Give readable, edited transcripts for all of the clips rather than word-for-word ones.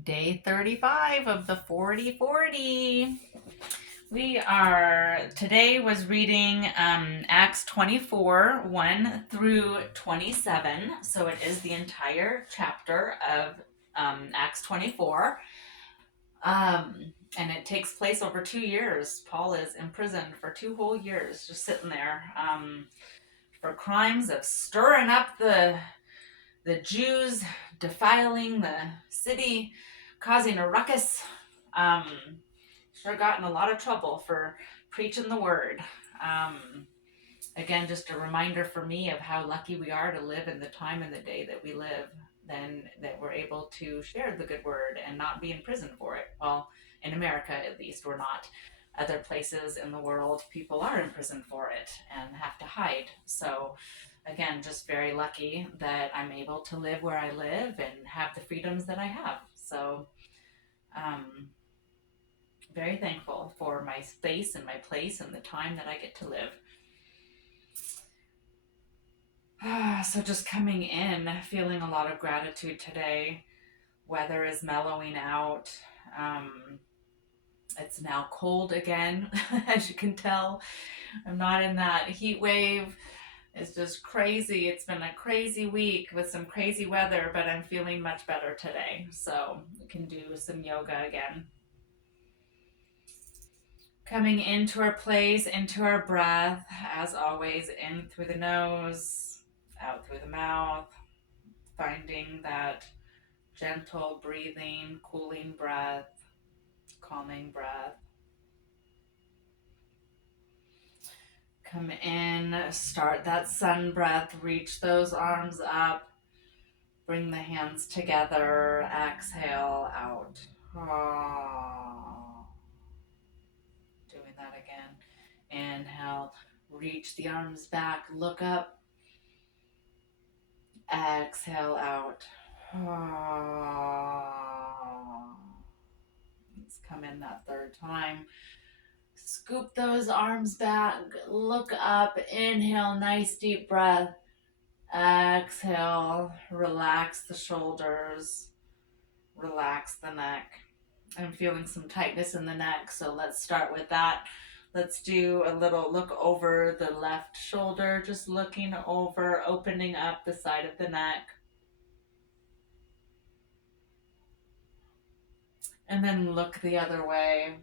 Day 35 of the 40-40. Today was reading Acts 24, 1 through 27. So it is the entire chapter of Acts 24. And it takes place over 2 years. Paul is imprisoned for 2 whole years, just sitting there for crimes of stirring up the Jews, defiling the city, causing a ruckus. Um, sure got in a lot of trouble for preaching the word. Again, just a reminder for me of how lucky we are to live in the time and the day that we live, then that we're able to share the good word and not be in prison for it. Well, in America, at least, we're not. Other places in the world, people are in prison for it and have to hide. So, again, just very lucky that I'm able to live where I live and have the freedoms that I have. So, um, very thankful for my space and my place and the time that I get to live. So just coming in, feeling a lot of gratitude today. Weather is mellowing out. Um, it's now cold again, as you can tell. I'm not in that heat wave. It's just crazy. It's been a crazy week with some crazy weather, but I'm feeling much better today. So we can do some yoga again. Coming into our place, into our breath, as always, in through the nose, out through the mouth, finding that gentle breathing, cooling breath, calming breath. Come in, start that sun breath, reach those arms up, bring the hands together, exhale out. Doing that again. Inhale, reach the arms back, look up, exhale out. Let's come in that third time. Scoop those arms back, look up, inhale, nice deep breath. Exhale, relax the shoulders, relax the neck. I'm feeling some tightness in the neck, so let's start with that. Let's do a little look over the left shoulder, just looking over, opening up the side of the neck. And then look the other way.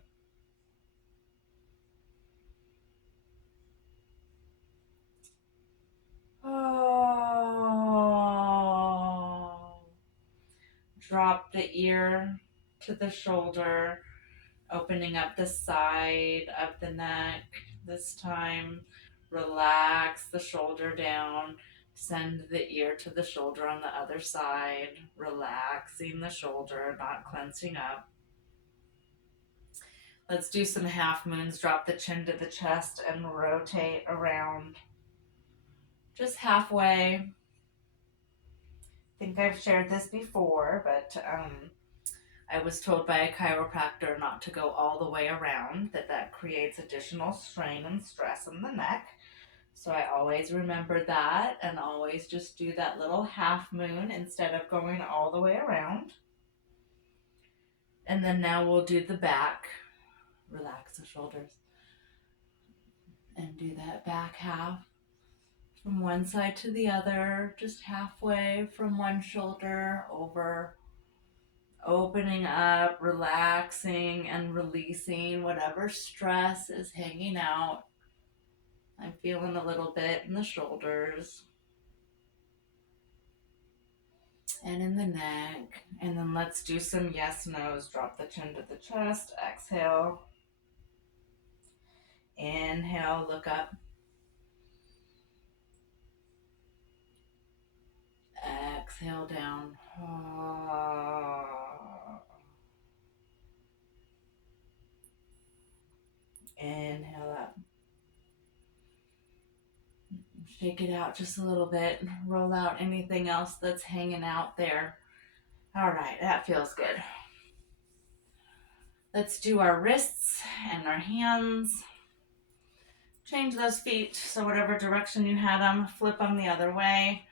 Oh. Drop the ear to the shoulder, opening up the side of the neck. This time, relax the shoulder down. Send the ear to the shoulder on the other side, relaxing the shoulder, not clenching up. Let's do some half moons. Drop the chin to the chest and rotate around just halfway. I think I've shared this before, but I was told by a chiropractor not to go all the way around, that creates additional strain and stress in the neck. So I always remember that and always just do that little half moon instead of going all the way around. And then now we'll do the back. Relax the shoulders. And do that back half from one side to the other, just halfway from one shoulder over, opening up, relaxing, and releasing whatever stress is hanging out. I'm feeling a little bit in the shoulders and in the neck. And then let's do some yes no's. Drop the chin to the chest. Exhale. Inhale, look up. Exhale down. Inhale up. Shake it out just a little bit. Roll out anything else that's hanging out there. All right, that feels good. Let's do our wrists and our hands. Change those feet so whatever direction you had them, flip them the other way.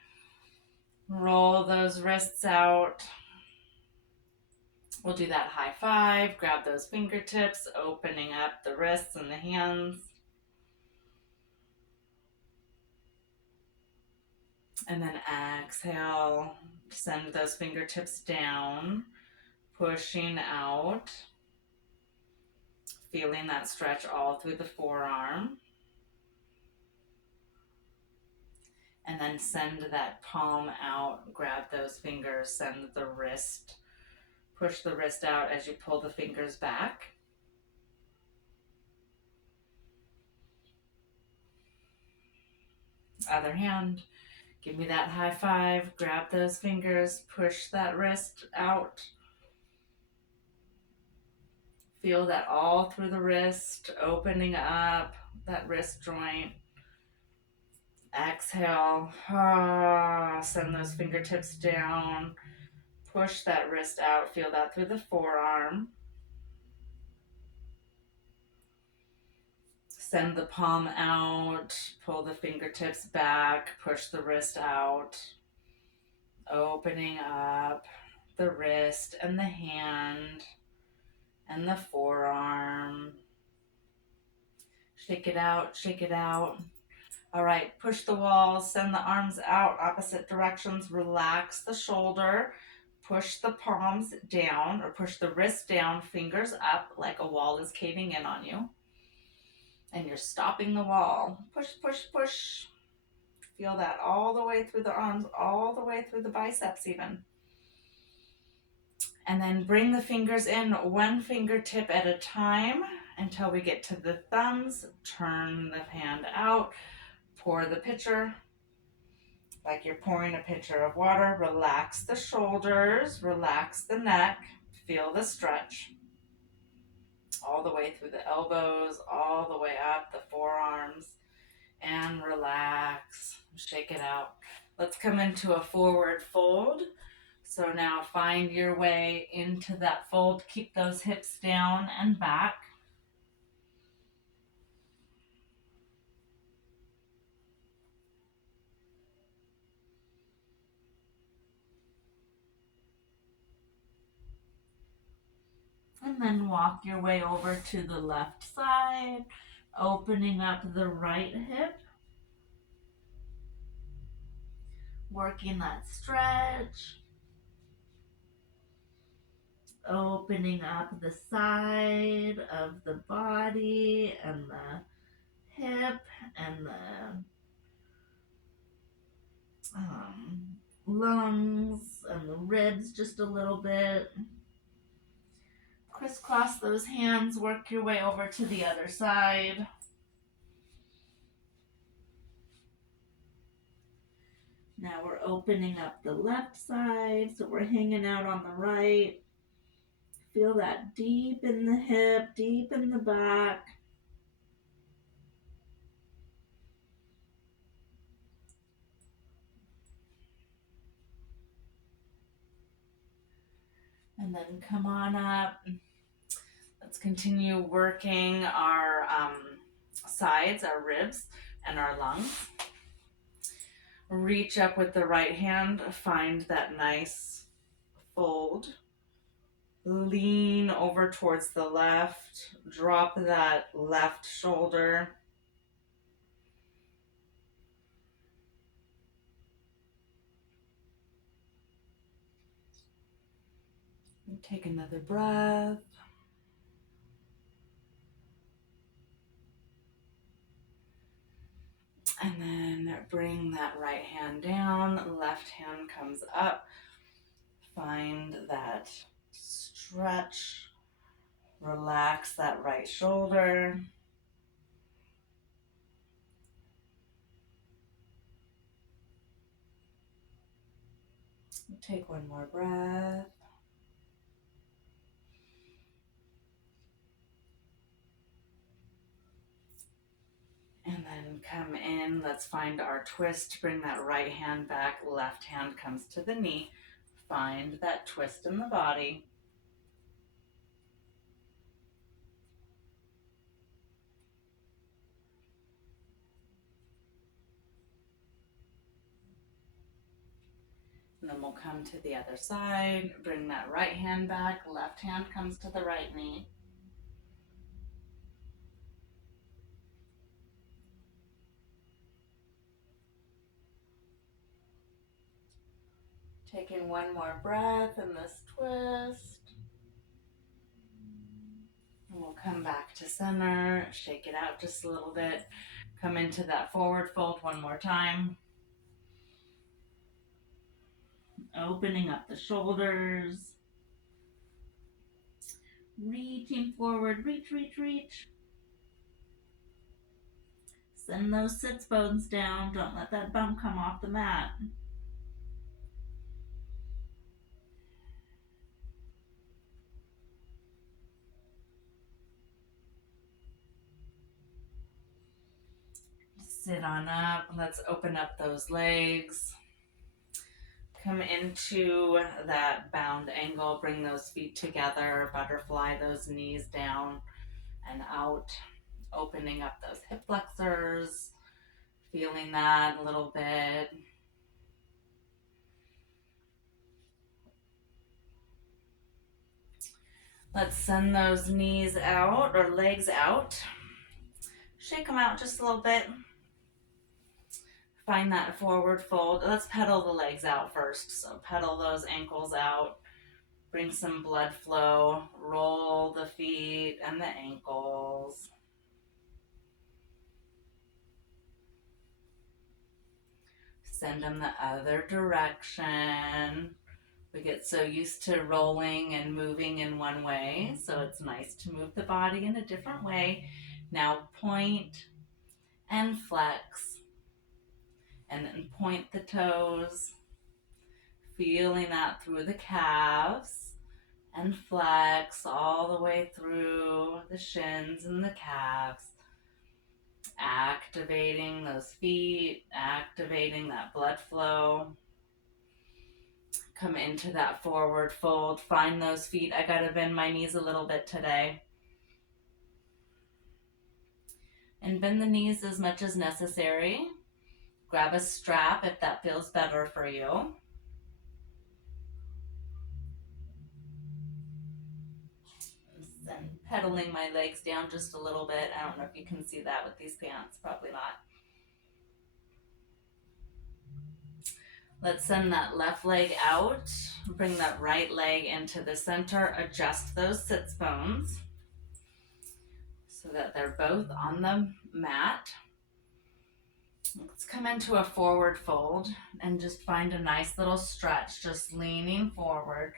Roll those wrists out. We'll do that high five, grab those fingertips, opening up the wrists and the hands. And then exhale, send those fingertips down, pushing out, feeling that stretch all through the forearm. And then send that palm out, grab those fingers, send the wrist, push the wrist out as you pull the fingers back. Other hand, give me that high five, grab those fingers, push that wrist out. Feel that all through the wrist, opening up that wrist joint. Exhale, send those fingertips down, push that wrist out, feel that through the forearm. Send the palm out, pull the fingertips back, push the wrist out, opening up the wrist and the hand and the forearm. Shake it out, shake it out. All right, push the walls, send the arms out, opposite directions, relax the shoulder, push the palms down or push the wrist down, fingers up like a wall is caving in on you. And you're stopping the wall. Push, push, push. Feel that all the way through the arms, all the way through the biceps even. And then bring the fingers in one fingertip at a time until we get to the thumbs. Turn the hand out. Pour the pitcher like you're pouring a pitcher of water. Relax the shoulders, relax the neck. Feel the stretch all the way through the elbows, all the way up the forearms. And relax, shake it out. Let's come into a forward fold. So now find your way into that fold. Keep those hips down and back. And then walk your way over to the left side, opening up the right hip. Working that stretch. Opening up the side of the body and the hip and the lungs and the ribs just a little bit. Crisscross those hands, work your way over to the other side. Now we're opening up the left side, so we're hanging out on the right. Feel that deep in the hip, deep in the back. And then come on up. Let's continue working our sides, our ribs, and our lungs. Reach up with the right hand, find that nice fold. Lean over towards the left, drop that left shoulder. And take another breath. And then bring that right hand down, left hand comes up. Find that stretch. Relax that right shoulder. Take one more breath. And then come in. Let's find our twist. Bring that right hand back. Left hand comes to the knee. Find that twist in the body. And then we'll come to the other side, bring that right hand back, left hand comes to the right knee. Taking one more breath in this twist. And we'll come back to center, shake it out just a little bit. Come into that forward fold one more time. Opening up the shoulders. Reaching forward, reach, reach, reach. Send those sits bones down. Don't let that bump come off the mat. Sit on up. Let's open up those legs. Come into that bound angle. Bring those feet together. Butterfly those knees down and out. Opening up those hip flexors. Feeling that a little bit. Let's send those knees out or legs out. Shake them out just a little bit. Find that forward fold. Let's pedal the legs out first. So pedal those ankles out. Bring some blood flow. Roll the feet and the ankles. Send them the other direction. We get so used to rolling and moving in one way, so it's nice to move the body in a different way. Now point and flex, and then point the toes, feeling that through the calves, and flex all the way through the shins and the calves. Activating those feet, activating that blood flow. Come into that forward fold. Find those feet. I gotta bend my knees a little bit today. And bend the knees as much as necessary. Grab a strap if that feels better for you. And pedaling my legs down just a little bit. I don't know if you can see that with these pants. Probably not. Let's send that left leg out. Bring that right leg into the center. Adjust those sits bones so that they're both on the mat. Let's come into a forward fold and just find a nice little stretch, just leaning forward,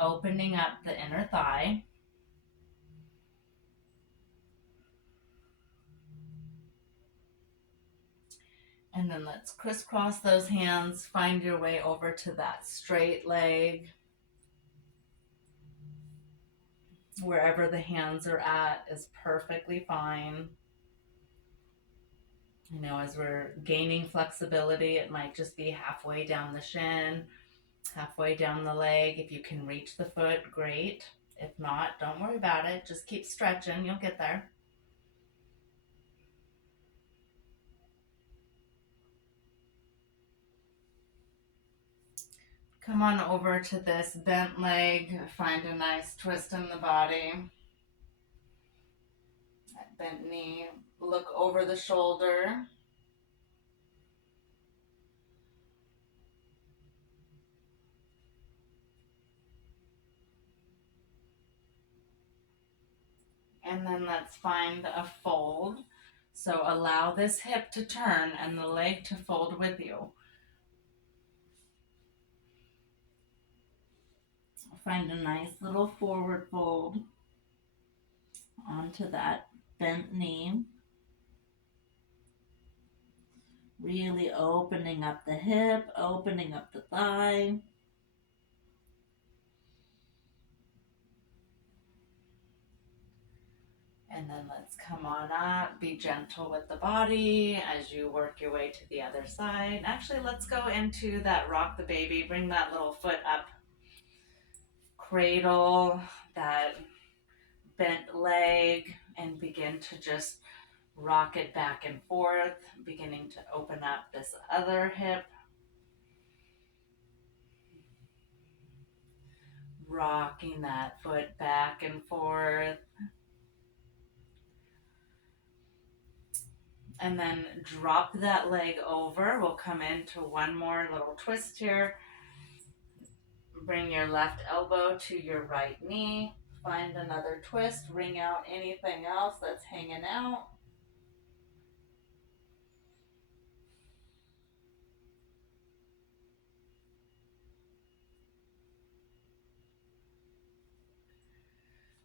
opening up the inner thigh. And then let's crisscross those hands, find your way over to that straight leg. Wherever the hands are at is perfectly fine. You know, as we're gaining flexibility, it might just be halfway down the shin, halfway down the leg. If you can reach the foot, great. If not, don't worry about it. Just keep stretching. You'll get there. Come on over to this bent leg. Find a nice twist in the body. That bent knee. Look over the shoulder. And then let's find a fold. So allow this hip to turn and the leg to fold with you. Find a nice little forward fold onto that bent knee. Really opening up the hip, opening up the thigh. And then let's come on up, be gentle with the body as you work your way to the other side. Actually, let's go into that rock the baby. Bring that little foot up. Cradle that bent leg and begin to just rock it back and forth, beginning to open up this other hip. rocking that foot back and forth. And then drop that leg over. We'll come into one more little twist here. Bring your left elbow to your right knee. Find another twist. Wring out anything else that's hanging out.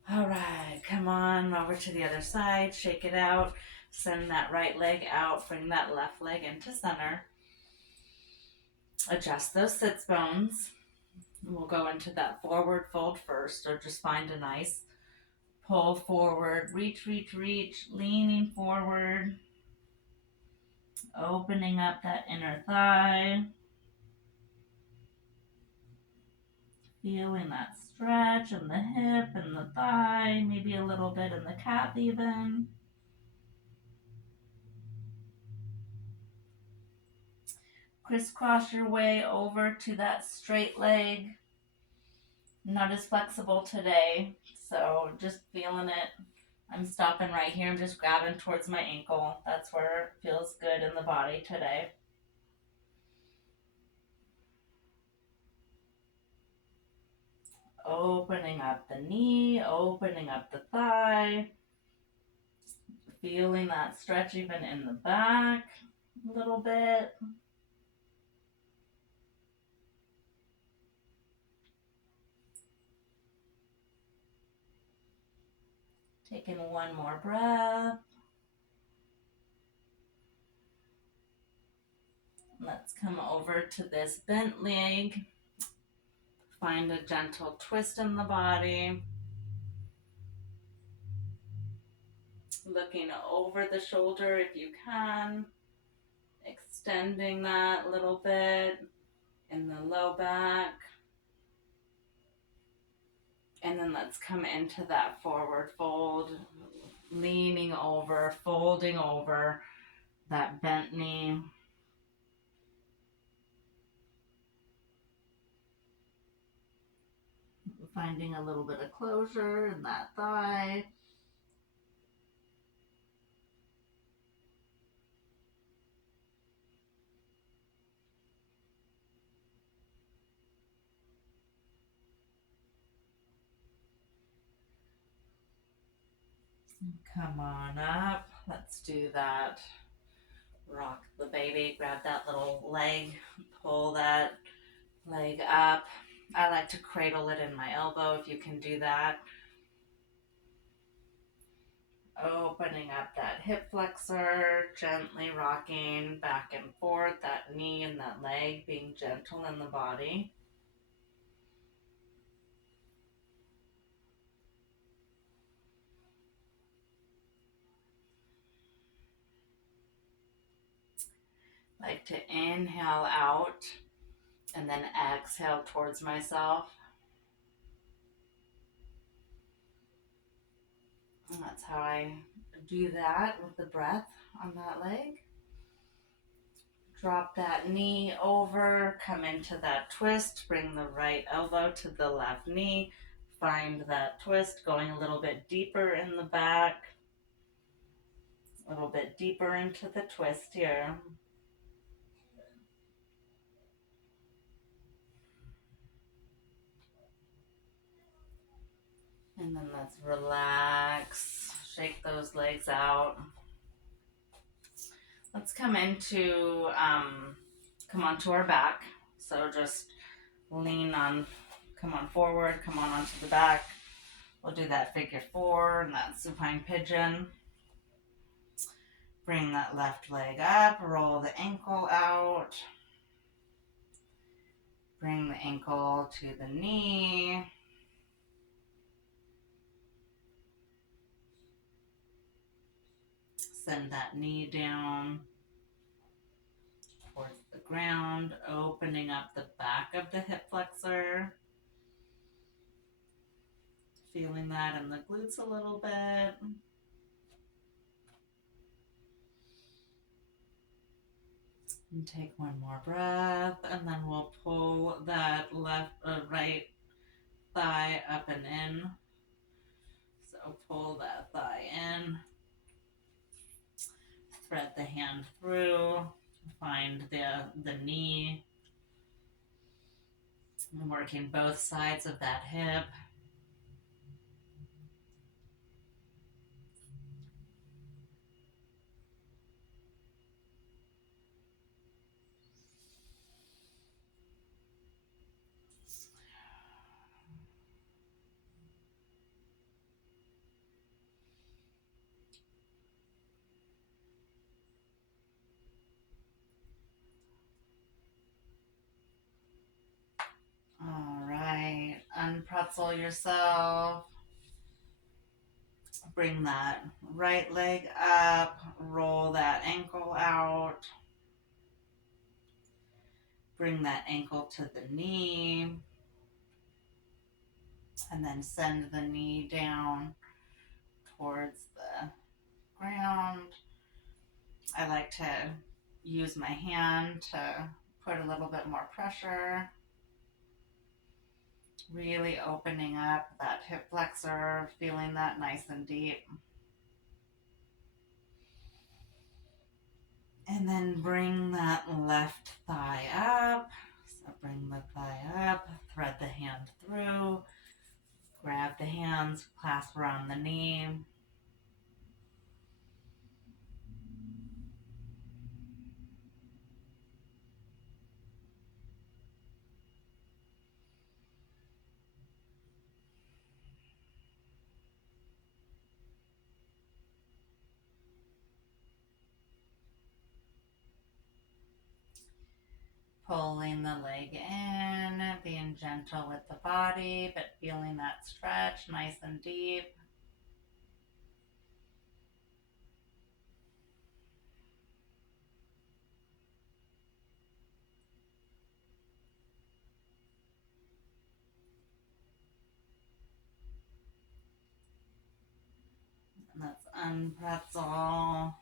All right, come on over to the other side. Shake it out. Send that right leg out. Bring that left leg into center. Adjust those sits bones. We'll go into that forward fold first, or just find a nice pull forward. Reach, reach, reach. Leaning forward. Opening up that inner thigh. Feeling that stretch in the hip and the thigh, maybe a little bit in the calf even. Crisscross your way over to that straight leg. Not as flexible today, so just feeling it. I'm stopping right here. I'm just grabbing towards my ankle. That's where it feels good in the body today. Opening up the knee, opening up the thigh. Feeling that stretch even in the back a little bit. Taking one more breath. Let's come over to this bent leg. Find a gentle twist in the body. Looking over the shoulder if you can. Extending that a little bit in the low back. And then let's come into that forward fold. Leaning over, folding over that bent knee. Finding a little bit of closure in that thigh. Come on up. Let's do that. Rock the baby. Grab that little leg. Pull that leg up. I like to cradle it in my elbow if you can do that. Opening up that hip flexor, gently rocking back and forth, that knee and that leg being gentle in the body. Like to inhale out and then exhale towards myself. And that's how I do that with the breath on that leg. Drop that knee over, come into that twist, bring the right elbow to the left knee, find that twist, going a little bit deeper in the back, a little bit deeper into the twist here. And then let's relax, shake those legs out. Let's come onto our back. So just lean on, come on forward, come on onto the back. We'll do that figure four and that supine pigeon. Bring that left leg up, roll the ankle out. Bring the ankle to the knee. Send that knee down towards the ground, opening up the back of the hip flexor. Feeling that in the glutes a little bit. And take one more breath, and then we'll pull that right thigh up and in. So pull that thigh in, thread the hand through, find the knee, working both sides of that hip. All right, unpretzel yourself. Bring that right leg up, roll that ankle out. Bring that ankle to the knee, and then send the knee down towards the ground. I like to use my hand to put a little bit more pressure, really opening up that hip flexor, feeling that nice and deep. And then bring that left thigh up. So bring the thigh up, thread the hand through, grab the hands, clasp around the knee. Pulling the leg in, being gentle with the body, but feeling that stretch nice and deep. And let's unpretzel.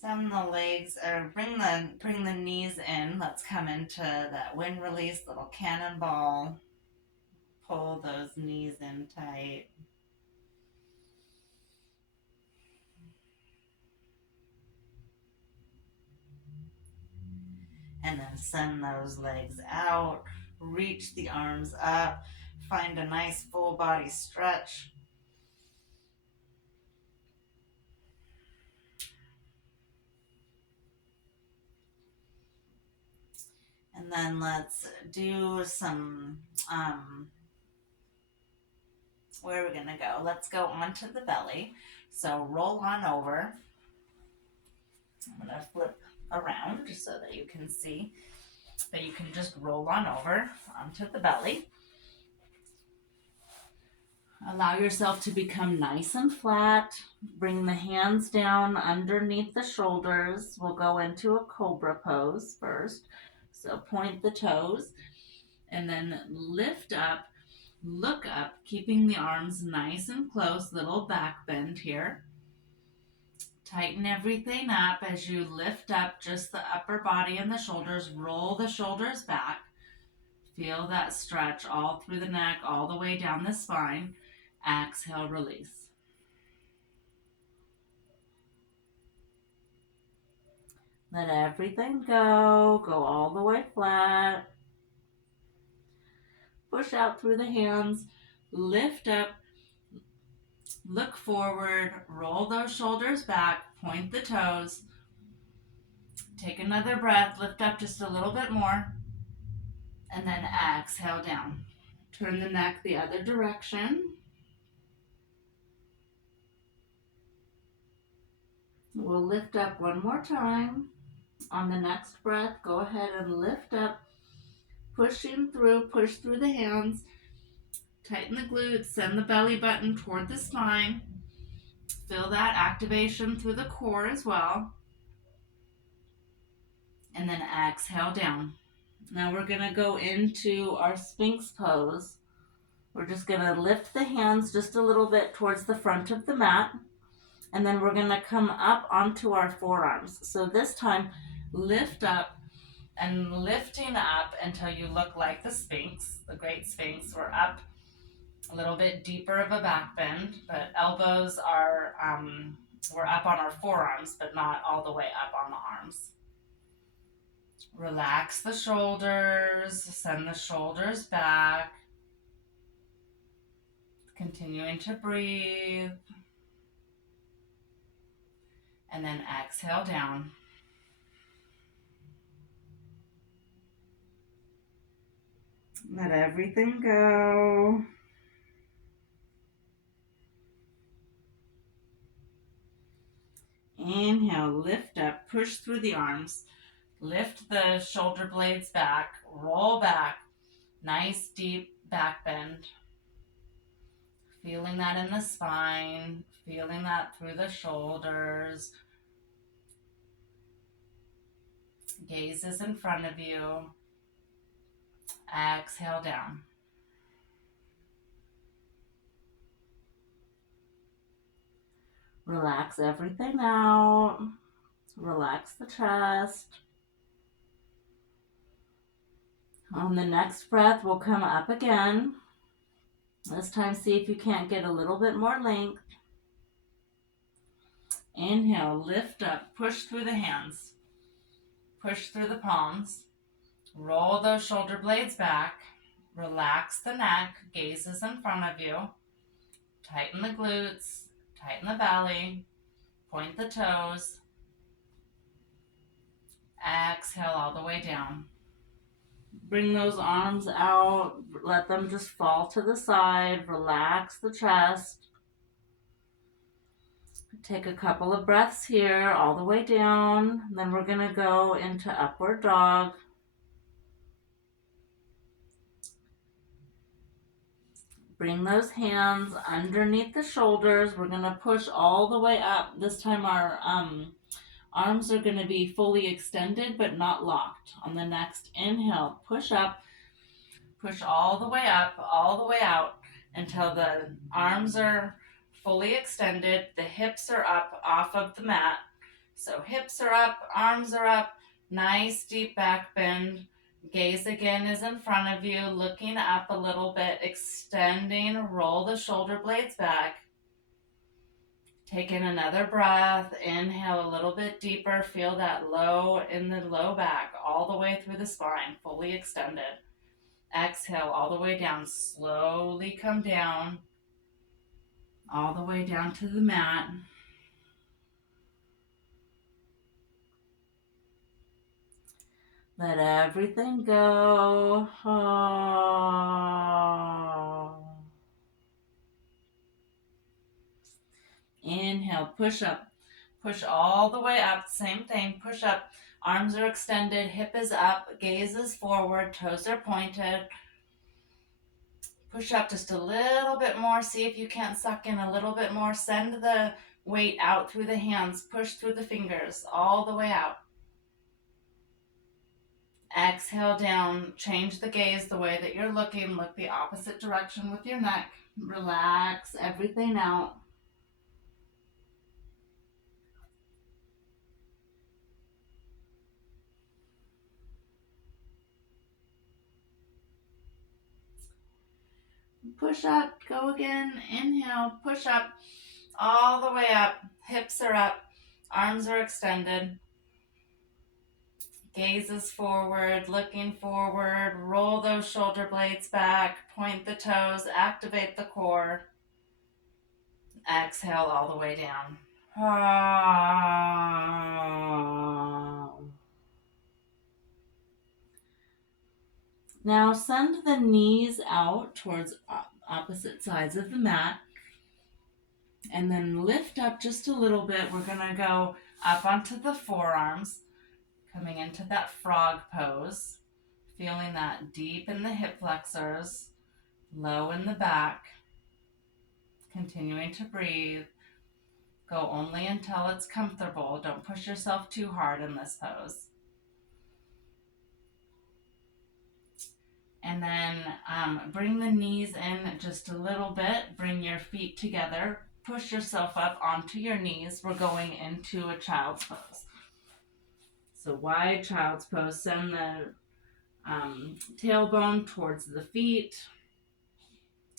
Send the legs, or bring the knees in. Let's come into that wind release, little cannonball. Pull those knees in tight. And then send those legs out. Reach the arms up. Find a nice full body stretch. And then let's do some, where are we going to go? Let's go onto the belly. So roll on over. I'm going to flip around so that you can see that you can just roll on over onto the belly. Allow yourself to become nice and flat. Bring the hands down underneath the shoulders. We'll go into a cobra pose first. So point the toes and then lift up, look up, keeping the arms nice and close, little back bend here. Tighten everything up as you lift up just the upper body and the shoulders. Roll the shoulders back. Feel that stretch all through the neck, all the way down the spine. Exhale, release. Let everything go. Go all the way flat. Push out through the hands. Lift up. Look forward. Roll those shoulders back. Point the toes. Take another breath. Lift up just a little bit more. And then exhale down. Turn the neck the other direction. We'll lift up one more time. On the next breath, go ahead and lift up, pushing through, push through the hands, tighten the glutes, send the belly button toward the spine. Feel that activation through the core as well. And then exhale down. Now we're going to go into our Sphinx pose. We're just going to lift the hands just a little bit towards the front of the mat. And then we're going to come up onto our forearms. So this time, lift up and lifting up until you look like the Sphinx, the Great Sphinx. We're up a little bit deeper of a back bend, but elbows are, we're up on our forearms, but not all the way up on the arms. Relax the shoulders, send the shoulders back, continuing to breathe, and then exhale down. Let everything go. Inhale, lift up, push through the arms. Lift the shoulder blades back, roll back. Nice deep back bend. Feeling that in the spine, feeling that through the shoulders. Gaze is in front of you. Exhale down. Relax everything out. Relax the chest. On the next breath, we'll come up again. This time, see if you can't get a little bit more length. Inhale, lift up, push through the hands. Push through the palms. Roll those shoulder blades back. Relax the neck. Gaze is in front of you. Tighten the glutes. Tighten the belly. Point the toes. Exhale all the way down. Bring those arms out. Let them just fall to the side. Relax the chest. Take a couple of breaths here all the way down. Then we're going to go into upward dog. Bring those hands underneath the shoulders. We're going to push all the way up. This time our arms are going to be fully extended but not locked. On the next inhale, push up. Push all the way up, all the way out until the arms are fully extended. The hips are up off of the mat. So hips are up, arms are up. Nice deep back bend. Gaze again is in front of you, looking up a little bit, extending, roll the shoulder blades back. Take in another breath, inhale a little bit deeper, feel that low in the low back, all the way through the spine, fully extended. Exhale all the way down, slowly come down, all the way down to the mat. Let everything go. Oh. Inhale, push up. Push all the way up. Same thing, push up. Arms are extended, hip is up, gaze is forward, toes are pointed. Push up just a little bit more. See if you can't suck in a little bit more. Send the weight out through the hands. Push through the fingers all the way out. Exhale down, change the gaze the way that you're looking. Look the opposite direction with your neck. Relax everything out. Push up, go again, inhale, push up, all the way up. Hips are up, arms are extended. Gaze is forward, looking forward. Roll those shoulder blades back. Point the toes. Activate the core. Exhale all the way down. Now send the knees out towards opposite sides of the mat. And then lift up just a little bit. We're going to go up onto the forearms. Coming into that frog pose, feeling that deep in the hip flexors, low in the back, continuing to breathe. Go only until it's comfortable. Don't push yourself too hard in this pose. And then bring the knees in just a little bit. Bring your feet together. Push yourself up onto your knees. We're going into a child's pose. So wide child's pose. Send the tailbone towards the feet,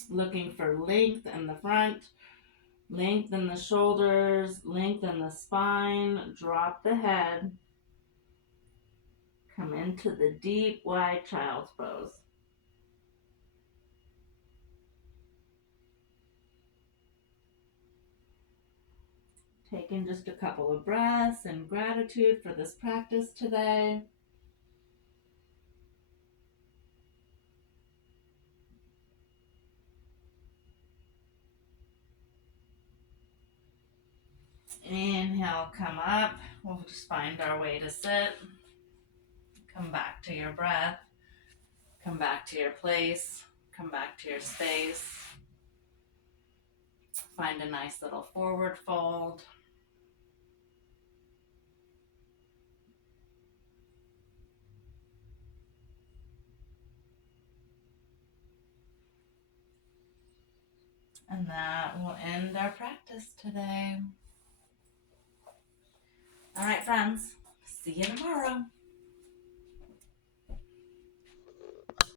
looking for length in the front, lengthen the shoulders, lengthen the spine, drop the head, come into the deep, wide child's pose. Taking just a couple of breaths in gratitude for this practice today. Inhale, come up. We'll just find our way to sit. Come back to your breath. Come back to your place. Come back to your space. Find a nice little forward fold. And that will end our practice today. All right, friends. See you tomorrow.